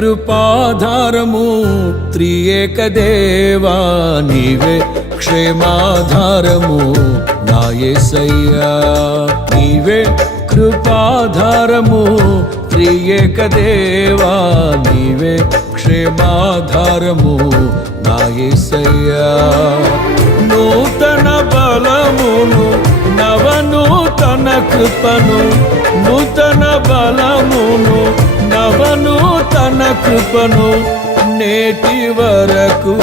కృపాధారము త్రియేక దేవా నీవే క్షేమాధారము నా యేసయ్యా నీవే కృపాధారము త్రియేక దేవా నీవే క్షేమాధారము నా యేసయ్యా నూతన బలమును నవనూతన కృపను నూతన బలమును నవనూతన కృపను నేటి వరకు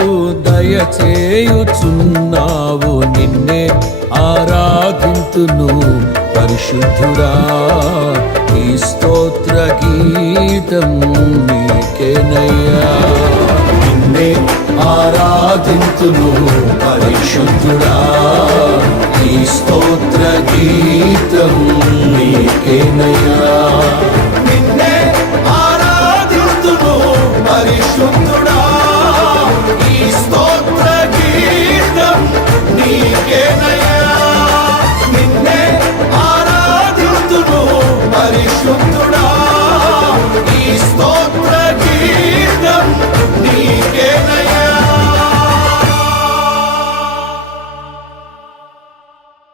దయచేయుచున్నావు నిన్నే ఆరాధింతును పరిశుద్ధుడా ఈ స్తోత్ర గీతం నీకేనయ్యా నిన్నే ఆరాధింతును పరిశుద్ధుడా ఈ స్తోత్ర గీతం నీకేనయ్యా